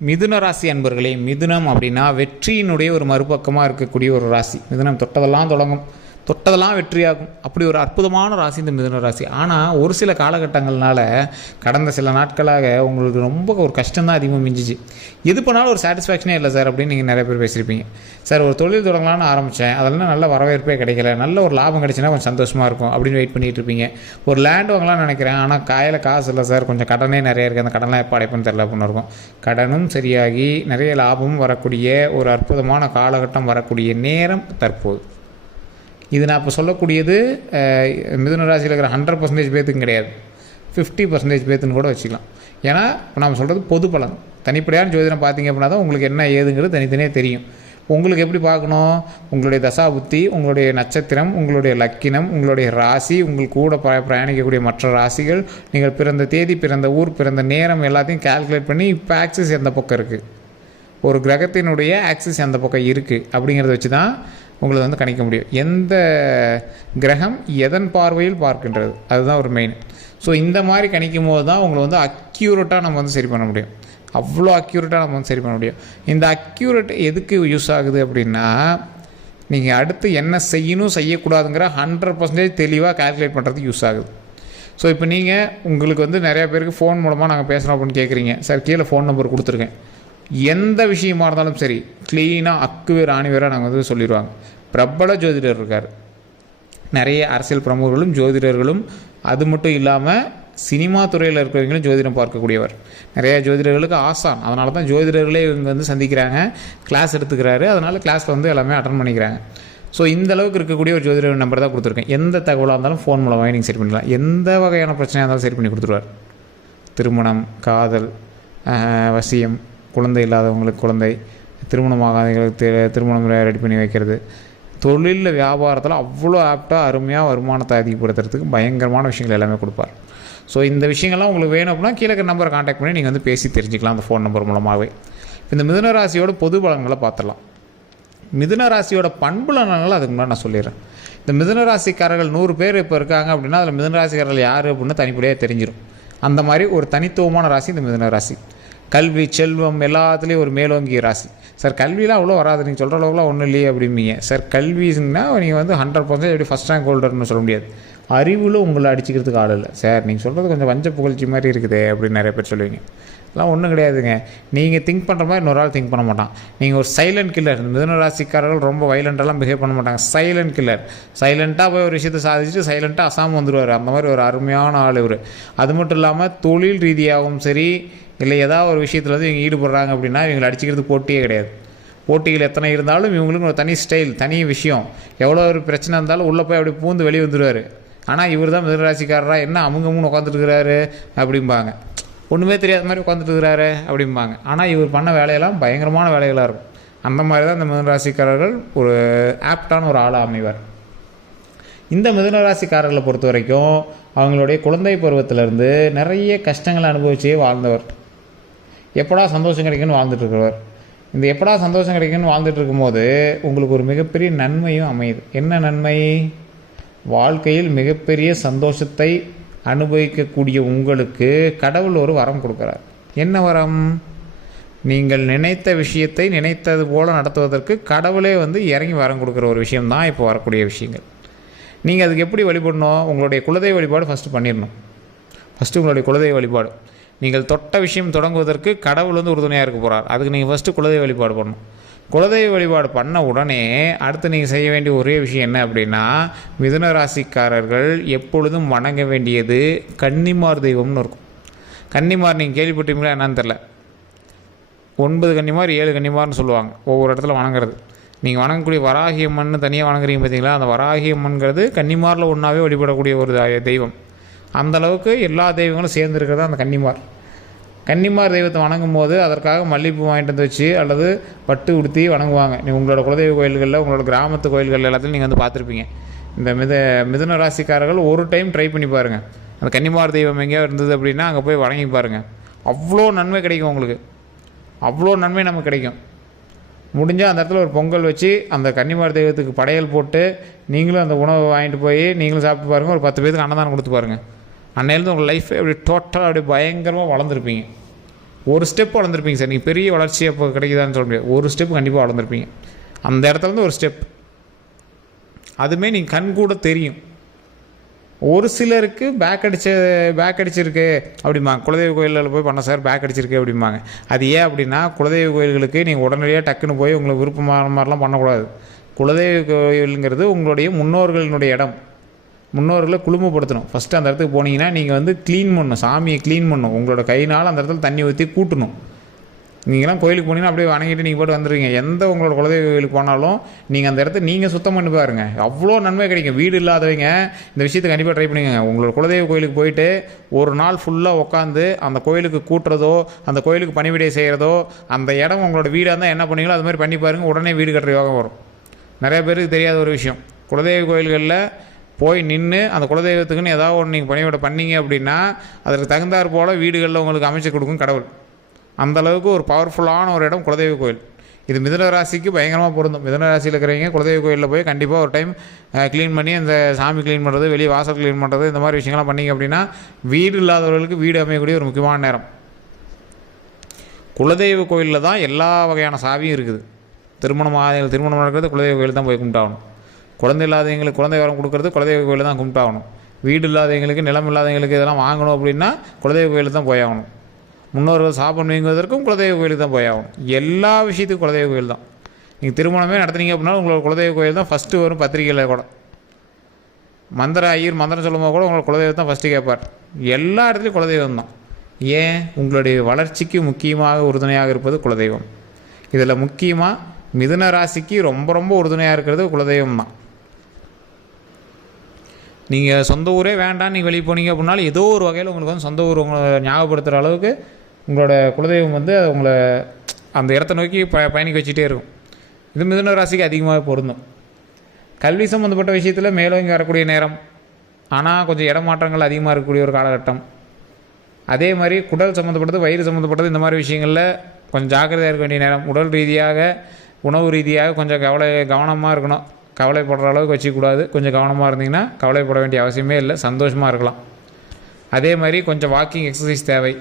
மிதுன ராசி அன்பர்களே, மிதுனம் அப்படின்னா வெற்றியினுடைய ஒரு மறுபக்கமாக இருக்கக்கூடிய ஒரு ராசி. மிதுனம் தொட்டதெல்லாம் தொடங்கும், தொட்டதெல்லாம் வெற்றியாகும். அப்படி ஒரு அற்புதமான ராசி இந்த மிதுன ராசி. ஆனால் ஒரு சில காலகட்டங்கள்னால கடந்த சில நாட்களாக உங்களுக்கு ரொம்ப ஒரு கஷ்டம்தான் அதிகமாக மிஞ்சிச்சு. எது பண்ணாலும் ஒரு சாட்டிஸ்ஃபேக்ஷனே இல்லை சார் அப்படின்னு நீங்கள் நிறைய பேர் பேசியிருப்பீங்க. சார் ஒரு தொழில் தொடங்கலான்னு ஆரம்பித்தேன், அதெல்லாம் நல்ல வரவேற்பே கிடைக்கல, நல்ல ஒரு லாபம் கிடைச்சின்னா கொஞ்சம் சந்தோஷமாக இருக்கும் அப்படின்னு வெயிட் பண்ணிகிட்டு இருப்பீங்க. ஒரு லேண்ட் வாங்கலாம்னு நினைக்கிறேன், ஆனால் கையில் காசு இல்லை சார், கொஞ்சம் கடனே நிறைய இருக்குது, அந்த கடன்லாம் எப்போ அடைப்புன்னு தெரியல அப்படின்னு இருக்கும். கடனும் சரியாகி நிறைய லாபமும் வரக்கூடிய ஒரு அற்புதமான காலகட்டம் வரக்கூடிய நேரம் தற்போது. இது நான் இப்போ சொல்லக்கூடியது மிதுன ராசியில் இருக்கிற 100% பேத்துக்கும் கிடையாது, 50% பேத்துன்னு கூட வச்சுக்கலாம். ஏன்னா இப்போ நம்ம சொல்கிறது பொது பலன். தனிப்படையான ஜோதிடம் பார்த்தீங்க அப்படின்னா தான் உங்களுக்கு என்ன ஏதுங்கிறது தனித்தனியாக தெரியும். உங்களுக்கு எப்படி பார்க்கணும், உங்களுடைய தசா புத்தி, உங்களுடைய நட்சத்திரம், உங்களுடைய லக்கினம், உங்களுடைய ராசி, உங்களுக்கு கூட பிரயாணிக்கக்கூடிய மற்ற ராசிகள், நீங்கள் பிறந்த தேதி, பிறந்த ஊர், பிறந்த நேரம் எல்லாத்தையும் கால்குலேட் பண்ணி இப்போ ஆக்சிஸ் எந்த பக்கம் இருக்குது, ஒரு கிரகத்தினுடைய ஆக்சிஸ் எந்த பக்கம் இருக்குது அப்படிங்கிறத வச்சு தான் உங்களுக்கு வந்து கணிக்க முடியும். எந்த கிரகம் எதன் பார்வையில் பார்க்கின்றது, அதுதான் ஒரு மெயின். ஸோ இந்த மாதிரி கணிக்கும் போது தான் உங்களை வந்து அக்யூரேட்டாக நம்ம வந்து சரி பண்ண முடியும். அவ்வளோ அக்யூரேட்டாக நம்ம வந்து சரி பண்ண முடியும். இந்த அக்யூரேட் எதுக்கு யூஸ் ஆகுது அப்படின்னா, நீங்கள் அடுத்து என்ன செய்யணும் செய்யக்கூடாதுங்கிற 100% தெளிவாக கால்குலேட் பண்ணுறதுக்கு யூஸ் ஆகுது. ஸோ இப்போ நீங்கள் உங்களுக்கு வந்து நிறையா பேருக்கு ஃபோன் மூலமாக நாங்கள் பேசுகிறோம் அப்படின்னு கேட்குறீங்க. சார் கீழே ஃபோன் நம்பர் கொடுத்துருக்கேன். எந்த விஷயமா இருந்தாலும் சரி க்ளீனாக அக்குவேர் ஆணிவேராக நாங்கள் வந்து சொல்லிடுவாங்க. பிரபல ஜோதிடர் இருக்கார், நிறைய அரசியல் பிரமுகர்களும் ஜோதிடர்களும், அது மட்டும் இல்லாமல் சினிமா துறையில் இருக்கிறவங்களும் ஜோதிடம் பார்க்கக்கூடியவர், நிறைய ஜோதிடர்களுக்கு ஆசான். அதனால தான் ஜோதிடர்களே இவங்க வந்து சந்திக்கிறாங்க, கிளாஸ் எடுத்துக்கிறாரு, அதனால் கிளாஸில் வந்து எல்லாமே அட்டன் பண்ணிக்கிறாங்க. ஸோ இந்த அளவுக்கு இருக்கக்கூடிய ஒரு ஜோதிடர் நம்பர் தான் கொடுத்துருக்கேன். எந்த தகவலாக இருந்தாலும் ஃபோன் மூலமாக நீங்கள் சரி பண்ணிக்கலாம். எந்த வகையான பிரச்சனையாக இருந்தாலும் சரி பண்ணி கொடுத்துருவார். திருமணம், காதல், வசியம், குழந்தை இல்லாதவங்களுக்கு குழந்தை, திருமணமாகாதவங்களுக்கு திருமணம் ரெடி பண்ணி வைக்கிறது, தொழிலில் வியாபாரத்தில் அவ்வளோ ஆப்டாக அருமையாக வருமானத்தை அதிகப்படுத்துறதுக்கு பயங்கரமான விஷயங்கள் எல்லாமே கொடுப்பார். ஸோ இந்த விஷயங்கள்லாம் உங்களுக்கு வேணும் அப்படின்னா கீழே நம்பரை கான்டாக்ட் பண்ணி நீங்கள் வந்து பேசி தெரிஞ்சுக்கலாம் அந்த ஃபோன் நம்பர் மூலமாகவே. இந்த மிதுன ராசியோட பொது பலன்களை பார்த்துடலாம். மிதுன ராசியோட பண்புலன்கள் அதுக்கு முன்னாடி நான் சொல்லிடுறேன். இந்த மிதுன ராசிக்காரர்கள் 100 பேர் இப்போ இருக்காங்க அப்படின்னா அதில் மிதுன ராசிக்காரர்கள் யார் அப்படின்னு தனிப்படையாக தெரிஞ்சிடும். அந்த மாதிரி ஒரு தனித்துவமான ராசி இந்த மிதுன ராசி. கல்வி, செல்வம் எல்லாத்துலேயும் ஒரு மேலோங்கிய ராசி. சார் கல்வியெலாம் அவ்வளோ வராது, நீங்கள் சொல்கிற அளவுக்குலாம் ஒன்றும் இல்லையே அப்படிம்பீங்க. சார் கல்வின்னா நீங்கள் வந்து 100% எப்படி ஃபஸ்ட் ரேங்க் ஹோல்டர்னு சொல்ல முடியாது. அறிவில் உங்களை அடிச்சுக்கிறதுக்கு ஆள் இல்லை. சார் நீங்கள் சொல்கிறது கொஞ்சம் வஞ்ச புகழ்ச்சி மாதிரி இருக்குது அப்படின்னு நிறைய பேர் சொல்லுவீங்க. அதெல்லாம் ஒன்றும் கிடையாதுங்க. நீங்கள் திங்க் பண்ணுற மாதிரி இன்னொரு ஆள் திங்க் பண்ண மாட்டான். நீங்கள் ஒரு சைலண்ட் கில்லர். மிதுன ராசிக்காரர்கள் ரொம்ப வைலண்ட்டாலாம் பிஹேவ் பண்ண மாட்டாங்க. Silent killer. சைலண்ட்டாக போய் ஒரு விஷயத்தை சாதிச்சுட்டு சைலண்ட்டாக அசாமல் வந்துடுவார். அந்த மாதிரி ஒரு அருமையான ஆள் இவர். அது மட்டும் இல்லாமல் தொழில் ரீதியாகவும் சரி, இல்லை ஏதாவது ஒரு விஷயத்தில் வந்து இவங்க ஈடுபடுறாங்க அப்படின்னா இவங்களை அடிச்சுக்கிறது போட்டியே கிடையாது. போட்டிகள் எத்தனை இருந்தாலும் இவங்களுக்கு ஒரு தனி ஸ்டைல், தனி விஷயம். எவ்வளோ ஒரு பிரச்சனை இருந்தாலும் உள்ளே போய் அப்படி பூந்து வெளியே வந்துடுவார். ஆனால் இவர் தான் மிதுனராசிக்காரராக என்ன அமுங்கமுன்னு உட்காந்துட்டுருக்கிறாரு அப்படிம்பாங்க. ஒன்றுமே தெரியாத மாதிரி உட்காந்துட்டுருக்கிறாரு அப்படிம்பாங்க. ஆனால் இவர் பண்ண வேலையெல்லாம் பயங்கரமான வேலைகளாக இருக்கும். அந்த மாதிரி தான் இந்த மிதுனராசிக்காரர்கள் ஒரு ஆப்டான ஒரு ஆளாக அமைவார். இந்த மிதுனராசிக்காரர்களை பொறுத்த வரைக்கும் அவங்களுடைய குழந்தை பருவத்திலேருந்து நிறைய கஷ்டங்களை அனுபவிச்சே வாழ்ந்தவர். எப்படா சந்தோஷம் கிடைக்குன்னு வாழ்ந்துட்டுருக்கிறவர். இந்த எப்படா சந்தோஷம் கிடைக்குன்னு வாழ்ந்துட்டு இருக்கும்போது உங்களுக்கு ஒரு மிகப்பெரிய நன்மையும் அமையுது. என்ன நன்மை? வாழ்க்கையில் மிகப்பெரிய சந்தோஷத்தை அனுபவிக்கக்கூடிய உங்களுக்கு கடவுள் ஒரு வரம் கொடுக்குறார். என்ன வரம்? நீங்கள் நினைத்த விஷயத்தை நினைத்தது போல் நடத்துவதற்கு கடவுளே வந்து இறங்கி வரம் கொடுக்குற ஒரு விஷயம்தான் இப்போ வரக்கூடிய விஷயங்கள். நீங்கள் அதுக்கு எப்படி வழிபடணும்? உங்களுடைய குலதெய்வ வழிபாடு ஃபஸ்ட்டு பண்ணிடணும். ஃபஸ்ட்டு உங்களுடைய குலதெய்வ வழிபாடு. நீங்கள் தொட்ட விஷயம் தொடங்குவதற்கு கடவுள் வந்து உறுதுணையாக இருக்க போகிறார். அதுக்கு நீங்கள் ஃபஸ்ட்டு குலதெய்வ வழிபாடு பண்ணணும். குலதெய்வ வழிபாடு பண்ண உடனே அடுத்து நீங்கள் செய்ய வேண்டிய ஒரே விஷயம் என்ன அப்படின்னா, மிதுன ராசிக்காரர்கள் எப்பொழுதும் வணங்க வேண்டியது கன்னிமார் தெய்வம்னு இருக்கும். கன்னிமார் நீங்கள் கேள்விப்பட்டீங்களா என்னன்னு தெரில. 9 கன்னிமார் 7 கன்னிமார்னு சொல்லுவாங்க ஒவ்வொரு இடத்துல வணங்குறது. நீங்கள் வணங்கக்கூடிய வராகியம்மன் தனியாக வணங்குறீங்க பார்த்தீங்களா, அந்த வராகியம்மன்கிறது கன்னிமாரில் ஒன்றாவே வழிபடக்கூடிய ஒரு தெய்வம். அந்தளவுக்கு எல்லா தெய்வங்களும் சேர்ந்துருக்கிறது அந்த கன்னிமார். கன்னிமார் தெய்வத்தை வணங்கும் போது அதற்காக மல்லிகைப்பூ வாங்கிட்டு வந்து வச்சு அல்லது பட்டு உடுத்தி வணங்குவாங்க. நீங்கள் உங்களோட குலதெய்வ கோயில்களில், உங்களோட கிராமத்து கோயில்கள் எல்லாத்தையும் நீங்கள் வந்து பார்த்துருப்பீங்க. இந்த மிதுன ராசிக்காரர்கள் ஒரு டைம் ட்ரை பண்ணி பாருங்கள். அந்த கன்னிமார் தெய்வம் எங்கேயாவது இருந்தது அப்படின்னா அங்கே போய் வணங்கி பாருங்கள். அவ்வளோ நன்மை கிடைக்கும் உங்களுக்கு. அவ்வளோ நன்மை நமக்கு கிடைக்கும். முடிஞ்சால் அந்த இடத்துல ஒரு பொங்கல் வச்சு அந்த கன்னிமார் தெய்வத்துக்கு படையல் போட்டு நீங்களும் அந்த உணவை வாங்கிட்டு போய் நீங்களும் சாப்பிட்டு பாருங்கள். ஒரு 10 பேருக்கு அன்னதானம் கொடுத்து பாருங்கள். அன்னையிலேருந்து உங்கள் லைஃப் அப்படி டோட்டலாக அப்படி பயங்கரமாக வளர்ந்துருப்பீங்க. ஒரு ஸ்டெப் வளர்ந்துருப்பீங்க சார். நீங்கள் பெரிய வளர்ச்சி அப்போ கிடைக்குதான்னு சொல்ல முடியாது. ஒரு ஸ்டெப் கண்டிப்பாக வளர்ந்துருப்பீங்க. அந்த இடத்துலேருந்து ஒரு ஸ்டெப் அதுவுமே நீங்கள் கண் கூட தெரியும். ஒரு சிலருக்கு பேக் அடிச்சிருக்கு அப்படிம்பாங்க. குலதெய்வ கோயிலில் போய் பண்ண சார் பேக் அடிச்சிருக்கு அப்படிம்பாங்க. அது ஏன் அப்படின்னா, குலதெய்வ கோயில்களுக்கு நீங்கள் உடனடியாக டக்குன்னு போய் உங்களுக்கு விருப்பமான மாதிரிலாம் பண்ணக்கூடாது. குலதெய்வ கோயிலுங்கிறது உங்களுடைய முன்னோர்களினுடைய இடம். முன்னோர்களை குளுமைப்படுத்தணும். ஃபஸ்ட்டு அந்த இடத்துக்கு போனீங்கன்னா நீங்கள் வந்து க்ளீன் பண்ணணும், சாமியை க்ளீன் பண்ணணும். உங்களோட கையினால் அந்த இடத்துல தண்ணி ஊற்றி கூட்டணும். நீங்களாம் கோயிலுக்கு போனீங்கன்னா அப்படியே வணங்கிட்டு நீங்கள் போட்டு வந்துடுவீங்க. எந்த உங்களோட குலதெய்வ கோயிலுக்கு போனாலும் நீங்கள் அந்த இடத்த நீங்கள் சுத்தம் பண்ணி பாருங்க, அவ்வளோ நன்மை கிடைக்கும். வீடு இல்லாதவங்க இந்த விஷயத்தை கண்டிப்பாக ட்ரை பண்ணுங்க. உங்களோட குலதெய்வ கோயிலுக்கு போயிட்டு ஒரு நாள் ஃபுல்லாக உட்காந்து அந்த கோயிலுக்கு கூட்டுறதோ, அந்த கோயிலுக்கு பணிவிடை செய்கிறதோ, அந்த இடம் உங்களோட வீடாக இருந்தால் என்ன பண்ணீங்களோ அது மாதிரி பண்ணி பாருங்கள். உடனே வீடு கட்டுற யோகம் வரும். நிறைய பேருக்கு தெரியாத ஒரு விஷயம், குலதெய்வ கோயில்களில் போய் நின்று அந்த குலதெய்வத்துக்குன்னு ஏதாவது ஒன்று நீங்கள் பணிவிடை பண்ணீங்க அப்படின்னா அதற்கு தகுந்தாற் போல் வீடுகளில் உங்களுக்கு அமைச்சு கொடுக்கும் கடவுள். அந்தளவுக்கு ஒரு பவர்ஃபுல்லான ஒரு இடம் குலதெய்வ கோயில். இது மிதுன ராசிக்கு பயங்கரமாக பொருந்தும். மிதுன ராசியில் இருக்கிறவங்க குலதெய்வ கோயிலில் போய் கண்டிப்பாக ஒரு டைம் க்ளீன் பண்ணி அந்த சாமி க்ளீன் பண்ணுறது, வெளியே வாசல் க்ளீன் பண்ணுறது, இந்த மாதிரி விஷயங்கள்லாம் பண்ணிங்க அப்படின்னா வீடு இல்லாதவர்களுக்கு வீடு அமையக்கூடிய ஒரு முக்கியமான நேரம். குலதெய்வ கோயிலில் தான் எல்லா வகையான சாவியும் இருக்குது. திருமணம் நடக்கிறது குலதெய்வ கோயில் தான் போய் கும்பிட்டாகணும். குழந்தை இல்லாதவங்களுக்கு குழந்தை வரம் கொடுக்குறது குலதெய்வ கோயிலில் தான் கும்பிட்டாகணும். வீடு இல்லாதவங்களுக்கு, நிலம் இல்லாதவங்களுக்கு இதெல்லாம் வாங்கணும் அப்படின்னா குலதெய்வ கோயிலுக்கு தான் போயாகணும். முன்னோர்கள் சாபம் நீங்குவதற்கும் குலதெய்வ கோயிலுக்கு தான் போயாகணும். எல்லா விஷயத்துக்கும் குலதெய்வ கோயில் தான். நீங்கள் திருமணமே நடத்துனீங்க அப்படின்னா உங்களோட குலதெய்வ கோயில் தான் ஃபஸ்ட்டு வரும். பத்திரிகையில் கூட ஐயர் மந்திரம் சொல்லும்போது கூட உங்களோட குலதெய்வம் தான் ஃபஸ்ட்டு கேட்பார். எல்லா இடத்துலையும் குலதெய்வம் தான். ஏன்? உங்களுடைய வளர்ச்சிக்கு முக்கியமாக உறுதுணையாக இருப்பது குலதெய்வம். இதில் முக்கியமாக மிதுன ராசிக்கு ரொம்ப ரொம்ப உறுதுணையாக இருக்கிறது குலதெய்வம் தான். நீங்கள் சொந்த ஊரே வேண்டாம் நீங்கள் வெளியே போனீங்க அப்படின்னாலும் ஏதோ ஒரு வகையில் உங்களுக்கு வந்து சொந்த ஊர் உங்களை ஞாபகப்படுத்துகிற அளவுக்கு உங்களோட குலதெய்வம் வந்து உங்களை அந்த இடத்த நோக்கி பயணிக்க வச்சுட்டே இருக்கும். இது மிதுன ராசிக்கு அதிகமாக பொருந்தும். கல்வி சம்மந்தப்பட்ட விஷயத்தில் மேலோங்கி வரக்கூடிய நேரம், ஆனால் கொஞ்சம் இடமாற்றங்கள் அதிகமாக இருக்கக்கூடிய ஒரு காலகட்டம். அதே மாதிரி குடல் சம்மந்தப்பட்டது, வயிறு சம்மந்தப்பட்டது, இந்த மாதிரி விஷயங்களில் கொஞ்சம் ஜாக்கிரதையாக இருக்க வேண்டிய நேரம். உடல் ரீதியாக, உணவு ரீதியாக கொஞ்சம் கவனமாக இருக்கணும். கவலைப்படுற அளவுக்கு வச்சுக்கூடாது. கொஞ்சம் கவனமாக இருந்தீங்கன்னா கவலைப்பட வேண்டிய அவசியமே இல்லை, சந்தோஷமாக இருக்கலாம். அதே மாதிரி கொஞ்சம் வாக்கிங் எக்ஸசைஸ் தேவை.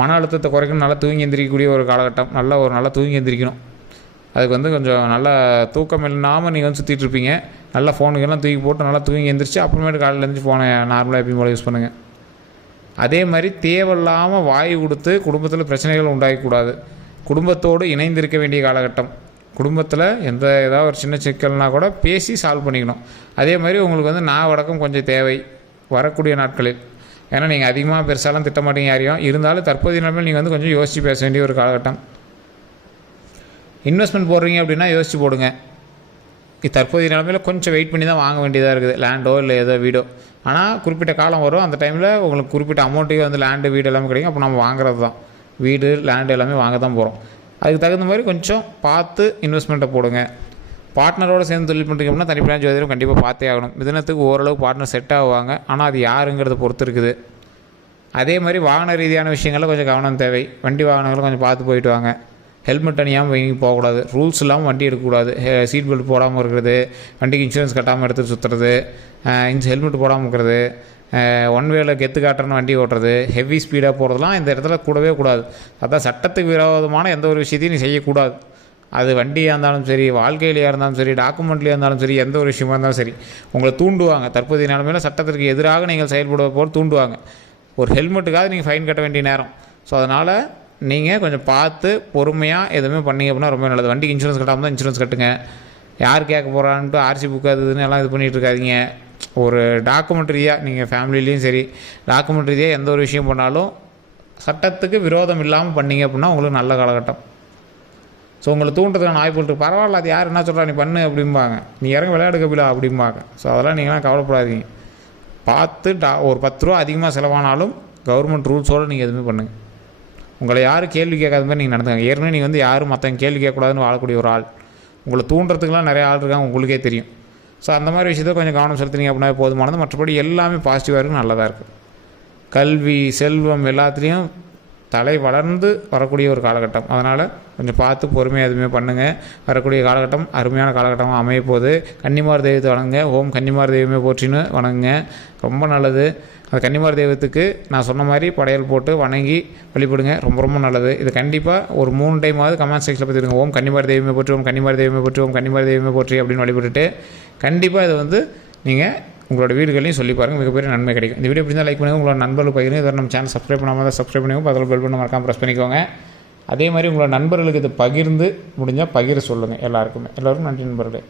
மன அழுத்தத்தை குறைக்கணும். நல்லா தூங்கி எந்திரிக்கக்கூடிய ஒரு காலகட்டம். நல்லா தூங்கி எந்திரிக்கணும். அதுக்கு வந்து கொஞ்சம் நல்லா தூக்கம் இல்லாமல் நீங்கள் வந்து சுற்றிட்டு இருப்பீங்க. நல்லா ஃபோனுக்கெல்லாம் தூக்கி போட்டு நல்லா தூங்கி எந்திரிச்சு அப்புறமேட்டு காலையில் எழுந்திரிச்சு ஃபோனை நார்மலாக எப்பயும் போல யூஸ் பண்ணுங்கள். அதே மாதிரி தேவையில்லாமல் வாய் கொடுத்து குடும்பத்தில் பிரச்சனைகள் உண்டாகக்கூடாது. குடும்பத்தோடு இணைந்திருக்க வேண்டிய காலகட்டம். குடும்பத்தில் ஏதாவது ஒரு சின்ன சிக்கல்னால் கூட பேசி சால்வ் பண்ணிக்கணும். அதே மாதிரி உங்களுக்கு வந்து வடக்கம் கொஞ்சம் தேவை வரக்கூடிய நாட்களில். ஏன்னா நீங்கள் அதிகமாக பெருசாலாம் திட்டமாட்டீங்க யாரையும். இருந்தாலும் தற்போதைய நிலைமையில் நீங்கள் வந்து கொஞ்சம் யோசித்து பேச வேண்டிய ஒரு காலகட்டம். இன்வெஸ்ட்மெண்ட் போடுறீங்க அப்படின்னா யோசித்து போடுங்க. தற்போதைய நிலைமையில் கொஞ்சம் வெயிட் பண்ணி தான் வாங்க வேண்டியதாக இருக்குது, லேண்டோ இல்லை ஏதோ வீடோ. ஆனால் குறிப்பிட்ட காலம் வரும், அந்த டைமில் உங்களுக்கு குறிப்பிட்ட அமௌண்ட்டுக்கு வந்து லேண்டு வீடு எல்லாமே கிடைக்கும். அப்போ நம்ம வாங்குறது தான். வீடு லேண்டு எல்லாமே வாங்க தான் போகிறோம். அதுக்கு தகுந்த மாதிரி கொஞ்சம் பார்த்து இன்வெஸ்ட்மெண்ட்டை போடுங்க. பார்ட்னரோடு சேர்ந்து தொழில் பண்ணுறீங்க அப்படின்னா தனிப்பட்ட ஜோதிடம் கண்டிப்பாக பார்த்தே ஆகணும். மிதுனத்துக்கு ஓரளவு பார்ட்னர் செட் ஆகுவாங்க, ஆனால் அது யாருங்கிறத பொறுத்து இருக்குது. அதே மாதிரி வாகன ரீதியான விஷயங்களில் கொஞ்சம் கவனம் தேவை. வண்டி வாகனங்களும் கொஞ்சம் பார்த்து போயிட்டு வாங்க. ஹெல்மெட் அணியாமல் வங்கி போகக்கூடாது. ரூல்ஸ் இல்லாமல் வண்டி எடுக்கக்கூடாது. சீட் பெல்ட் போடாமல் இருக்கிறது, வண்டிக்கு இன்சூரன்ஸ் கட்டாமல் எடுத்துகிட்டு சுற்றுறது, ஹெல்மெட் போடாமல் இருக்கிறது, ஒன் வேல கெத்து காட்டுறன்னு வண்டி ஓட்டுறது, ஹெவி ஸ்பீடாக போகிறதுலாம் இந்த இடத்துல கூடவே கூடாது. அதான் சட்டத்துக்கு விரோதமான எந்த ஒரு விஷயத்தையும் நீ செய்யக்கூடாது. அது வண்டியாக இருந்தாலும் சரி, வாழ்க்கையிலையாக இருந்தாலும் சரி, டாக்குமெண்ட்லேயாக இருந்தாலும் சரி, எந்த ஒரு விஷயமா இருந்தாலும் சரி உங்களை தூண்டுவாங்க. தற்போதைய நிலைமையில் சட்டத்திற்கு எதிராக நீங்கள் செயல்படுவது போல் தூண்டுவாங்க. ஒரு ஹெல்மெட்டுக்காக நீங்கள் ஃபைன் கட்ட வேண்டிய நேரம். ஸோ அதனால் நீங்கள் கொஞ்சம் பார்த்து பொறுமையாக எதுவுமே பண்ணிங்க அப்படின்னா ரொம்ப நல்லது. வண்டிக்கு இன்சூரன்ஸ் கட்டாமல் தான் இன்சூரன்ஸ் கட்டுங்க. யார் கேட்க போகிறான்ட்டு ஆர்சி புக்கு அது இதுன்னு எல்லாம் இது பண்ணிகிட்டு இருக்காதிங்க. ஒரு டாக்குமெண்ட் ரீதியாக நீங்கள் ஃபேமிலிலேயும் சரி, டாக்குமெண்ட் ரீதியாக எந்த ஒரு விஷயம் பண்ணாலும் சட்டத்துக்கு விரோதம் இல்லாமல் பண்ணிங்க அப்படின்னா உங்களுக்கு நல்ல காலகட்டம். ஸோ உங்களை தூண்டுறதுக்கான வாய்ப்புகள் இருக்குது. பரவாயில்ல, அது யார் என்ன சொல்கிறா நீ பண்ணு அப்படிம்பாங்க, நீ இறங்க விளையாடு கபிலா அப்படிம்பாங்க. ஸோ அதெல்லாம் நீங்களாம் கவலைப்படாதீங்க. பார்த்து ஒரு 10 ரூபா அதிகமாக செலவானாலும் கவர்மெண்ட் ரூல்ஸோடு நீங்கள் எதுவுமே பண்ணுங்கள். உங்களை யாரும் கேள்வி கேட்காத மாதிரி நீங்கள் நடந்துங்க. ஏற்கனவே நீங்கள் வந்து யாரும் மற்றவங்க கேள்வி கேட்கக்கூடாதுன்னு வாழக்கூடிய ஒரு ஆள். உங்களை தூண்டுறதுக்குலாம் நிறைய ஆள் இருக்காங்க, உங்களுக்கே தெரியும். ஸோ அந்த மாதிரி விஷயத்தை கொஞ்சம் கவனம் செலுத்துனீங்க அப்படின்னா போதுமானது. மற்றபடி எல்லாமே பாசிட்டிவாக இருக்குது, நல்லதாக இருக்குது. கல்வி, செல்வம் எல்லாத்துலேயும் தலை வளர்ந்து வரக்கூடிய ஒரு காலகட்டம். அதனால் கொஞ்சம் பார்த்து பொறுமையாக எதுவுமே பண்ணுங்கள். வரக்கூடிய காலகட்டம் அருமையான காலகட்டமாக அமைய போகுது. கன்னிமார் தெய்வத்தை வணங்குங்க. ஓம் கன்னிமார் தெய்வமே போற்றின்னு வணங்குங்க, ரொம்ப நல்லது. அந்த கன்னிமார் தெய்வத்துக்கு நான் சொன்ன மாதிரி படையல் போட்டு வணங்கி வழிபடுங்க, ரொம்ப ரொம்ப நல்லது. இது கண்டிப்பாக ஒரு 3 டைமாவது கமெண்ட் செக்ஷனில் பார்த்துருங்க. ஓம் கன்னிமார் தெய்வமே போற்றி, ஓம் கன்னிமார் தெய்வமே போற்றி, ஓம் கன்னிமார் தெய்வமே போற்றி அப்படின்னு வழிபட்டுட்டு கண்டிப்பாக இதை வந்து நீங்கள் உங்களோட வீடுகளையும் சொல்லி பாருங்கள், மிகப்பெரிய நன்மை கிடைக்கும். இந்த வீடியோ பிடிச்சா லைக் பண்ணுங்கள், உங்களோட நண்பர்கள் பகிர்ந்து. இதை நம்ம சேனல் சப்ஸ்கிரைப் பண்ணாமல் தான் சப்ஸ்கிரைப் பண்ணுவோம், அதில் பெல் பண்ண மறக்காமல் ப்ரெஸ் பண்ணிக்கோங்க. அதே மாதிரி உங்களோட நண்பர்களுக்கு இதை பகிர்ந்து முடிஞ்சால் பகிர சொல்லுங்கள் எல்லாருக்குமே. எல்லோருக்கும் நன்றி நண்பர்களே.